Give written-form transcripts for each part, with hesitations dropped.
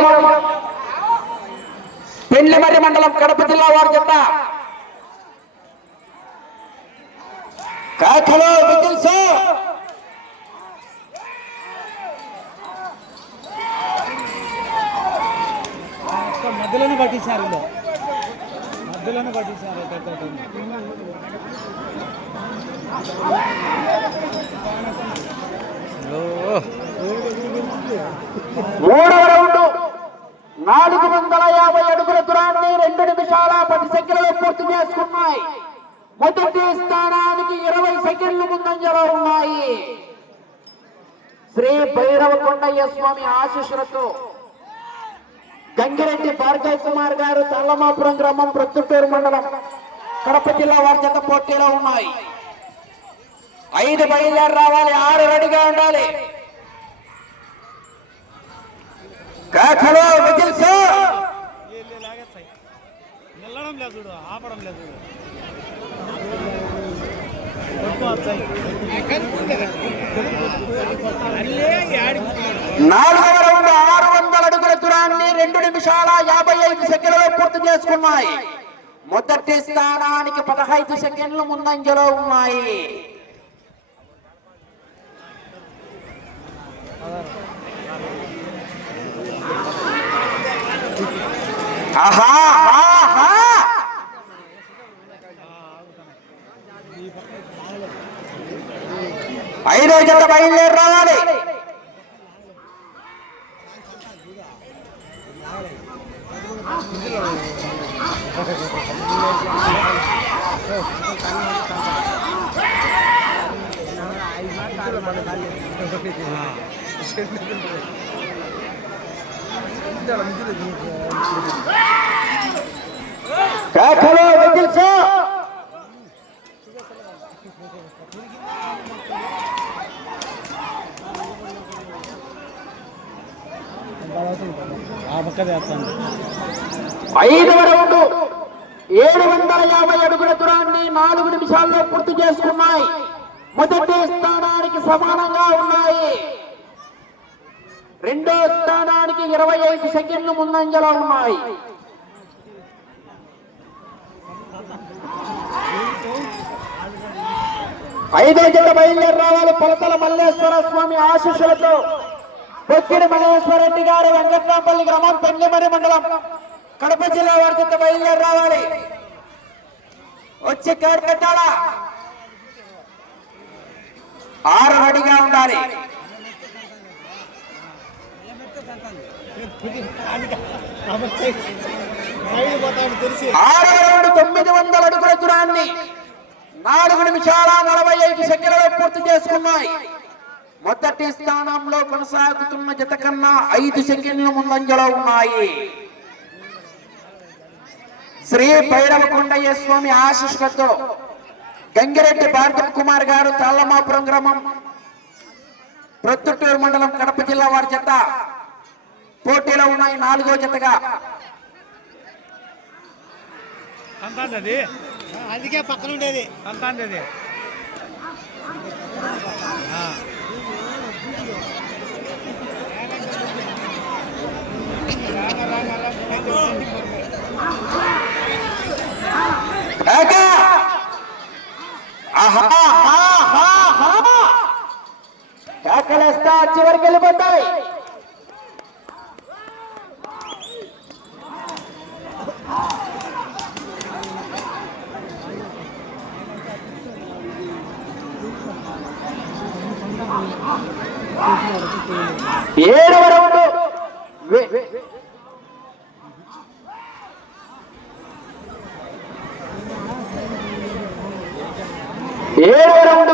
గ్రామం పెండ్లిమర్రి మండలం కడప జిల్లా వారి జత కాకలో విజిల్స్ మధ్యలోనే పట్టించారు మధ్యలోనే పట్టించారు. మూడవ రౌండ్ 450 అడుగుల దూరాన్ని 2 నిమిషాల 10 సెకండ్లలో పూర్తి చేసుకున్నాయి. మొదటి స్థానానికి 20 సెకండ్లు ముందంజలో ఉన్నాయి. శ్రీ భైరవ కొండయ్య స్వామి ఆశీస్సులతో గంగిరెడ్డి భార్గవ్ కుమార్ గారు తల్లమాపురం గ్రామం ప్రొద్దుటూరు మండలం కడప జిల్లా వారి జత పోటీలో ఉన్నాయి. 5 బయలుదేరి రావాలి, 6 రెడీగా ఉండాలి. కాకలో విజిల్స్ నిల్లడం లేదు, ఆపడం లేదు. 4వ రౌండ్ 600 అడుగుల దూరాన్ని 2 నిమిషాల 55 సెకండ్లలో పూర్తి చేసుకున్నాయి. మొదటి స్థానానికి 15 సెకండ్లు ముందంజలో ఉన్నాయి. ఆహా ఆహా 5వ జత బయలుదేరి రావాలి. కాకలో విజిల్స్ 5వ రౌండ్ 750 అడుగుల దూరాన్ని 4 నిమిషాల్లో పూర్తి చేసుకున్నాయి. మొదటి స్థానానికి సమానంగా ఉన్నాయి. రెండో స్థానానికి 25 సెకండ్లు ముందంజలో ఉన్నాయి. ఐదో జత బయలుదేరి రావాలి. పొలతల మల్లేశ్వర స్వామి ఆశీస్సులతో పొక్కిడి మల్లేశ్వర రెడ్డి గారు వెంకట్రాంపల్లి గ్రామం పెండ్లిమర్రి మండలం కడప జిల్లా వారి జత బయలుదేరి రావాలి. వచ్చి కాడు పెట్టాలా, 6 రెడీగా ఉండాలి. 900 అడుగుల దూరాన్ని 4 నిమిషాల 45 సెకండ్లలో పూర్తి చేసుకున్నాయి. మొదటి స్థానంలో కొనసాగుతున్న జత కన్నా 5 సెకండ్ల ముందంజలో ఉన్నాయి. శ్రీ భైరవ కొండయ్య స్వామి ఆశీస్సులతో గంగిరెడ్డి భార్గవ్ కుమార్ గారు తాళ్లమాపురం గ్రామం ప్రొద్దుటూరు మండలం కడప జిల్లా వారి జత పోటీలో ఉన్నాయి. 4వ జతగా అందుకే పక్కన ఉండేది అంతాండేది. కేకలేస్తా చివరికి వెళ్ళిపోతాయి. ఏడవ రౌండ్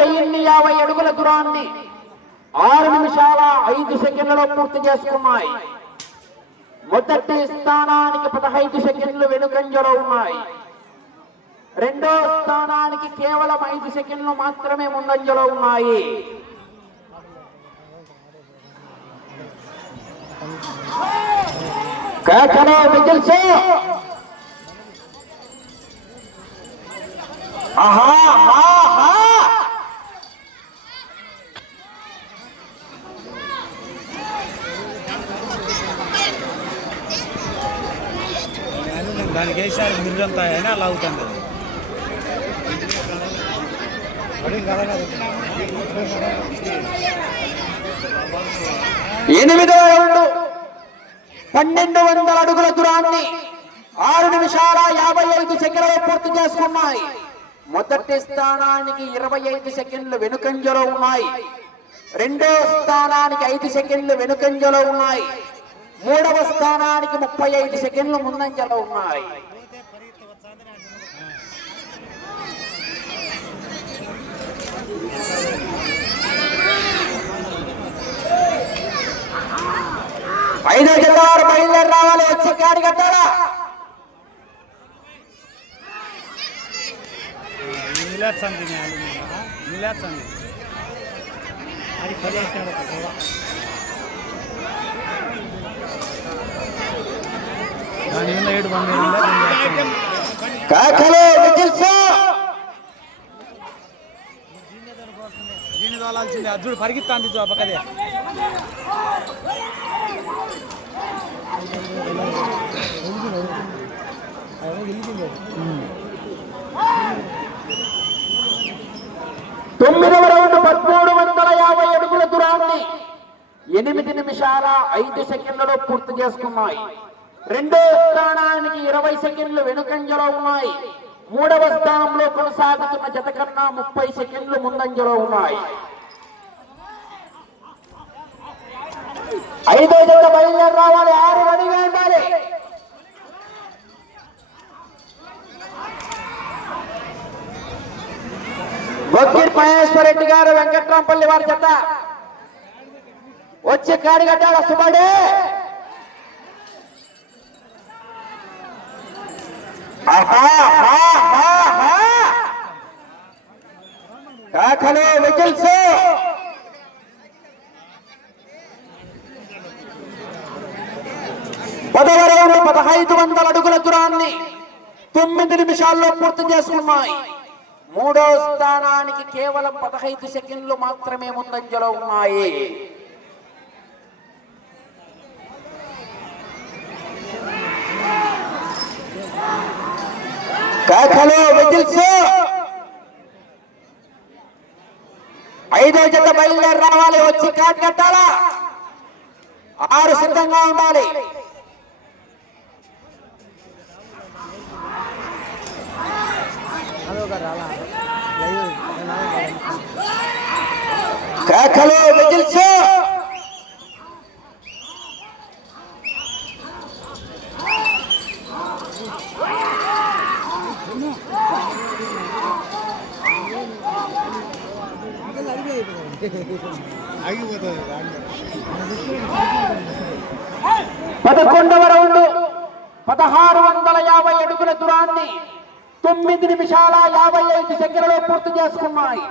1050 అడుగుల దూరాన్ని 6 నిమిషాల 5 సెకండ్లలో పూర్తి చేసుకున్నాయి. మొదటి స్థానానికి 15 సెకండ్లు వెనుకంజలో ఉన్నాయి. రెండో స్థానానికి కేవలం 5 సెకండ్లు మాత్రమే ముందంజలో ఉన్నాయి. కేకలో విజిల్స్ ఆహా ఆహా 5 దానికి వేసారు మిర్రంతా అయినా అలా అవుతుంది ఎనిమిదవ రౌండ్ 1200 అడుగుల దూరాన్ని 6 నిమిషాల 55 సెకండ్లలో పూర్తి చేసుకున్నాయి. మొదటి స్థానానికి 25 సెకండ్లు వెనుకంజలో ఉన్నాయి. రెండో స్థానానికి 5 సెకండ్లు వెనుకంజలో ఉన్నాయి. మూడవ స్థానానికి 35 సెకండ్లు ముందంజలో ఉన్నాయి. ఐదో జత వారు బయలుదేరి రావాలి. వచ్చి కాడి కట్టాలా కాకలు విజిల్స్ దీన్ని తోలాల్సిందే. అర్జుడు పరిగెత్తాంది పక్కదే తొమ్మిదవ రౌండ్ 1350 అడుగుల దూరాన్ని 8 నిమిషాల 5 సెకండ్లలో పూర్తి చేసుకున్నాయి. రెండో స్థానానికి 20 సెకండ్లు వెనుకంజలో ఉన్నాయి. మూడవ స్థానంలో కొనసాగుతున్న జత కన్నా 30 సెకండ్లు ముందంజలో ఉన్నాయి. ఐదో జత బయలుదేరి రావాలి. 6 రెడీగా ఉండాలి. బొక్కిరి మహేశ్వర రెడ్డి గారు వెంకట్రాంపల్లి వారి జత వచ్చి కాడిగడ్డాల సుబడే కాకలు విజిల్స్ పదవ రౌండ్ 1500 అడుగుల దూరాన్ని 9 నిమిషాల్లో పూర్తి చేసుకున్నాయి. మూడో స్థానానికి కేవలం 15 సెకండ్లు మాత్రమే ముందంజలో ఉన్నాయి. కాకలు విజిల్స్ ఐదో జత బయలుదేరి రావాలి. వచ్చి కాట్ కట్టాలా 6 సిద్ధంగా ఉండాలి. కాకలు విజిల్స్ పదకొండవ రౌండ్ 1650 అడుగుల దూరాన్ని 9 నిమిషాల 55 సెకండ్లలో పూర్తి చేసుకున్నాయి.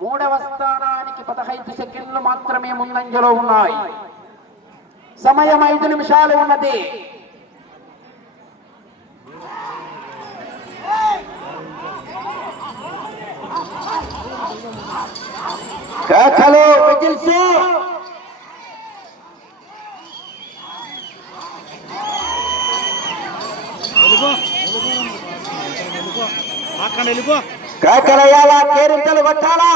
మూడవ స్థానానికి 15 సెకండ్లు మాత్రమే ముందంజలో ఉన్నాయి. సమయం 5 నిమిషాలు ఉన్నది. కాకలు విజిల్స్ కాకలయ్యాలా కేరింతలు కొట్టాలా.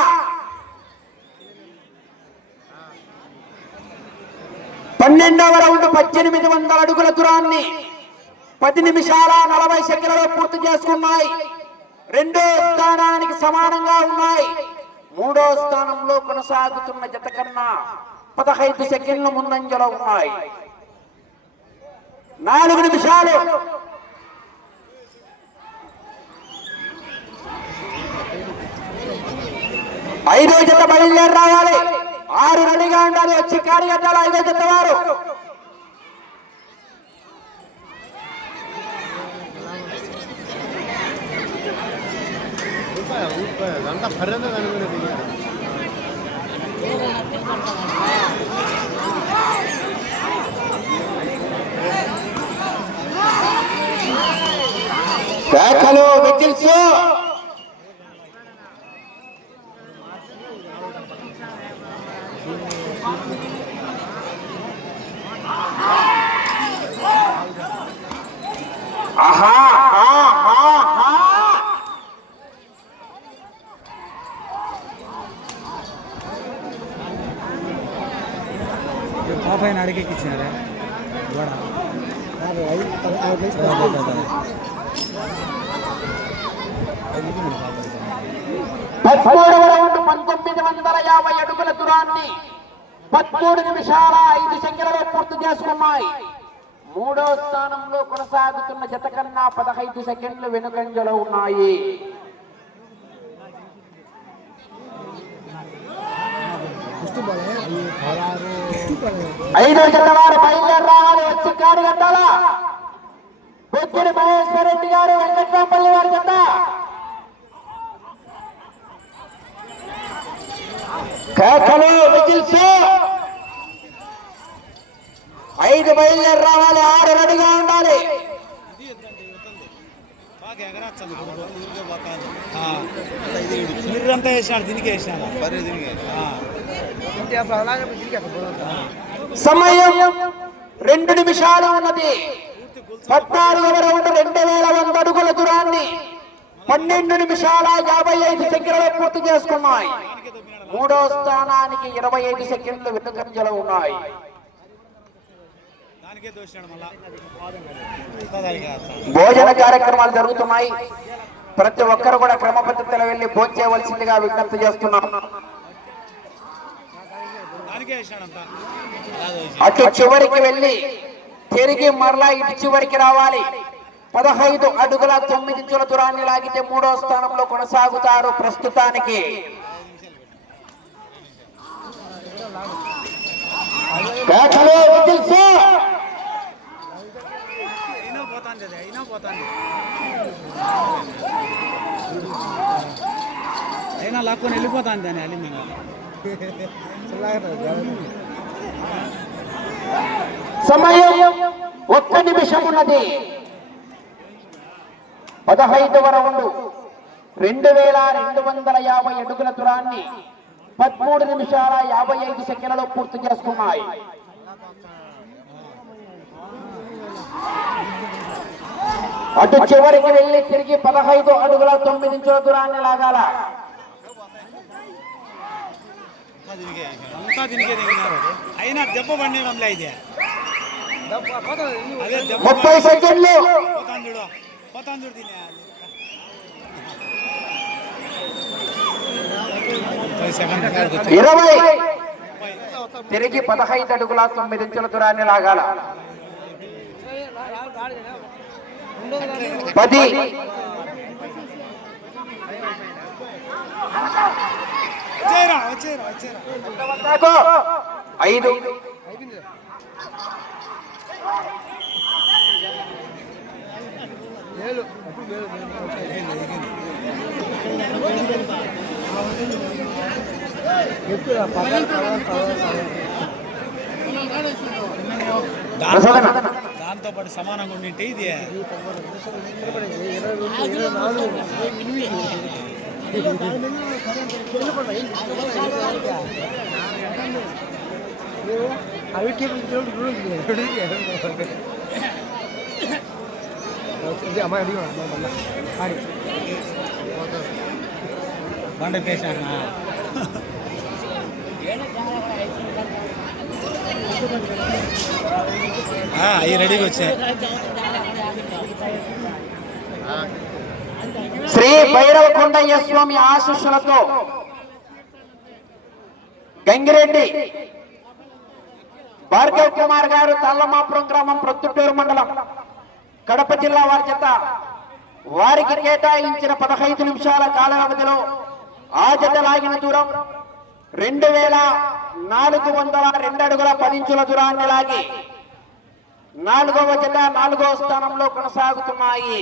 12వ రౌండ్ 1800 అడుగుల దూరాన్ని 10 నిమిషాల 40 సెకండ్లలో పూర్తి చేసుకున్నాయి. రెండో స్థానానికి సమానంగా ఉన్నాయి. మూడో స్థానంలో కొనసాగుతున్న జత కన్నా 15 సెకండ్ల ముందంజలో ఉన్నాయి. 4 నిమిషాలు. ఐదో జత బయలుదేరి రావాలి. 6 రెడీగా ఉండాలి. వచ్చి కాడి కట్టాలి. ఐదో జత వారు కేకలు విజిల్స్ ఆహా పదమూడవ రౌండ్ 1950 అడుగుల దూరాన్ని 13 నిమిషాల 5 సెకండ్లలో పూర్తి చేసుకున్నాయి. మూడో స్థానంలో కొనసాగుతున్న జత కన్నా 15 సెకండ్లు వెనుకంజలో ఉన్నాయి. ఐదో జత వారు బయలుదేరి రావాలి. వచ్చి కారు కట్టాలా. బొద్దుడి మహేశ్వర రెడ్డి గారు, వెంకట్రాంపల్లి వారి జత. కేకలు, విజిల్స్. 5 బయలుదేరి రావాలి. 6 రెడీగా ఉండాలి. మీరంతా వేసినాడు, దీనికి వేసినాడు. సమయం 2 నిమిషాలు ఉన్నది. 14వ రౌండ్ 2100 అడుగుల దూరాన్ని 12 నిమిషాల 55 సెకండ్లలో పూర్తి చేసుకున్నాయి. మూడో స్థానానికి 25 సెకండ్లు వెనుకంజలో ఉన్నాయి. భోజన కార్యక్రమాలు జరుగుతున్నాయి. ప్రతి ఒక్కరు కూడా క్రమ పద్ధతిలో వెళ్లి భోజనం చేయవలసిందిగా విజ్ఞప్తి చేస్తున్నాం. అటు చివరికి వెళ్ళి తిరిగి మరలా ఇటు చివరికి రావాలి. 15 అడుగుల 9 ఇంచుల దూరాన్ని లాగితే మూడో స్థానంలో కొనసాగుతారు. ప్రస్తుతానికి అయినా లాక్కొని వెళ్ళిపోతాను దాన్ని అల్లి. సమయం 1 నిమిషం ఉన్నది. 15వ రౌండ్ 2250 అడుగుల దూరాన్ని 13 నిమిషాల 55 సెకండ్లలో పూర్తి చేసుకున్నాయి. అటు చివరికి వెళ్ళి తిరిగి 15 అడుగుల 9 ఇంచుల దూరాన్ని లాగాల. అయినా దెబ్బ పండినంలే ఇది. 30 సెకండ్లు. 20 తిరిగి 15 అడుగుల 9 ఇంచుల దూరాన్ని లాగాల. 10 5 దాంతో పాటు సమానంగా ఉండింటే ఇది బండ పేసానా అవి రెడీగా వచ్చాయి. శ్రీ భైరవ కొండయ్య స్వామి ఆశీస్సులతో గంగిరెడ్డి భార్గవ్ కుమార్ గారు తల్లమాపురం గ్రామం ప్రొద్దుటూరు మండలం కడప జిల్లా వారి చేత వారికి కేటాయించిన 15 నిమిషాల కాల వ్యవధిలో ఆ జత లాగిన దూరం 2402 అడుగుల 10 ఇంచుల దూరాన్ని లాగి 4వ జత 4వ స్థానంలో కొనసాగుతున్నాయి.